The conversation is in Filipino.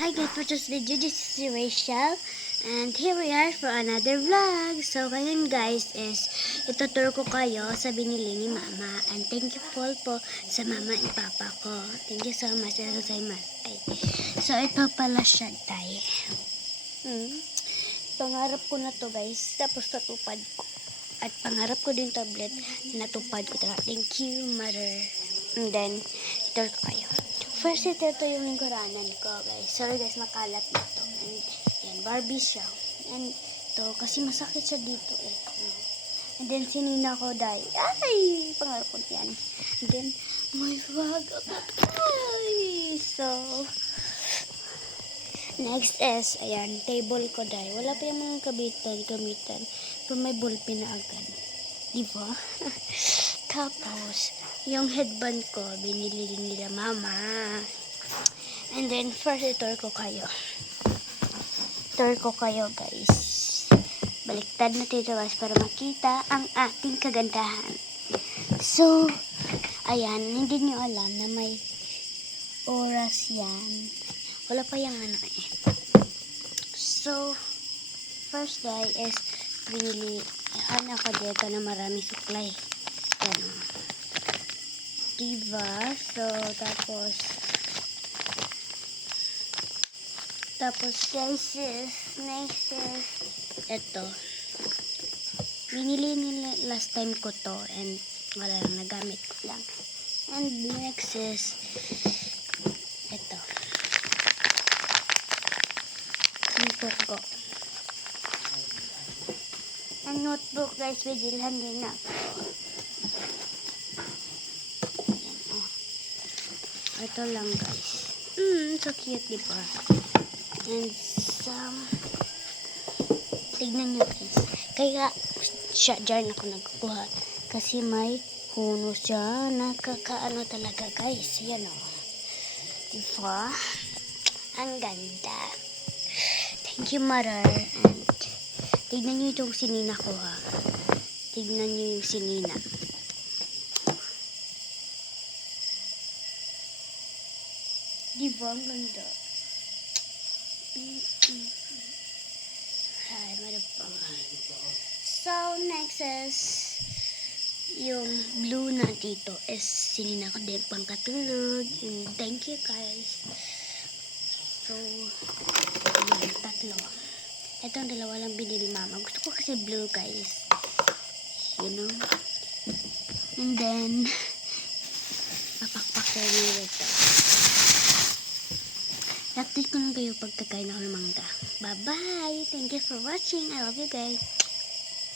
Hi guys, for today's video, this is Rachel. And here we are for another vlog. So ngayon guys is ituturo ko kayo sa binili ni mama. And thank you po sa mama and papa ko. Thank you so much. So ito pala siya tayo. Pangarap ko na to guys. Tapos natupad ko. At pangarap ko din tablet. Natupad ko talaga. Thank you mother. And then ituturo ko kayo. First, ito yung lingkuranan ko, guys. Sorry, guys, makalat na to. And, yan, Barbie siya. And, to, kasi masakit siya dito, eh. And then, sinina ko, dahil, ay, pangarap ko yan. And then, my bag, ay, so, next is, ayan, table ko, dahil, wala pa yung mga gamitan. Pero may ballpen na agad. Diba? Tapos, yung headband ko, binili din nila mama. And then, first, i-tour ko kayo. Tour ko kayo, guys. Baliktad na dito, guys, para makita ang ating kagandahan. So, ayan, hindi nyo alam na may oras yan. Wala pa yung ano eh. So, first, guys, is binili ako dito na marami supply. Yan. Diba? So, tapos guys next is ito. Binili nila last time ko to and wala lang, nagamit ko lang. And next is ito. Notebook ko. Ang notebook guys, bidilhan din na. Ito lang guys. So cute diba? And tignan nyo guys. Kaya siya dyan ako nagkukuha. Kasi may puno siya. Nakakaano talaga guys. Yan o. Diba? Ang ganda. Thank you mother. And tignan nyo itong sinina ko ha. Tignan nyo yung sinina. Diba ang ganda? Hi, so, next is yung blue na dito is sinina ko din pangkatulog. And thank you guys. So, yun, tatlo. Itong dalawa lang binili mama. Gusto ko kasi blue guys. You know? And then, papakpak na yun ito. Update ko lang kayo pagkakain ako ng mangga. Bye-bye! Thank you for watching. I love you guys.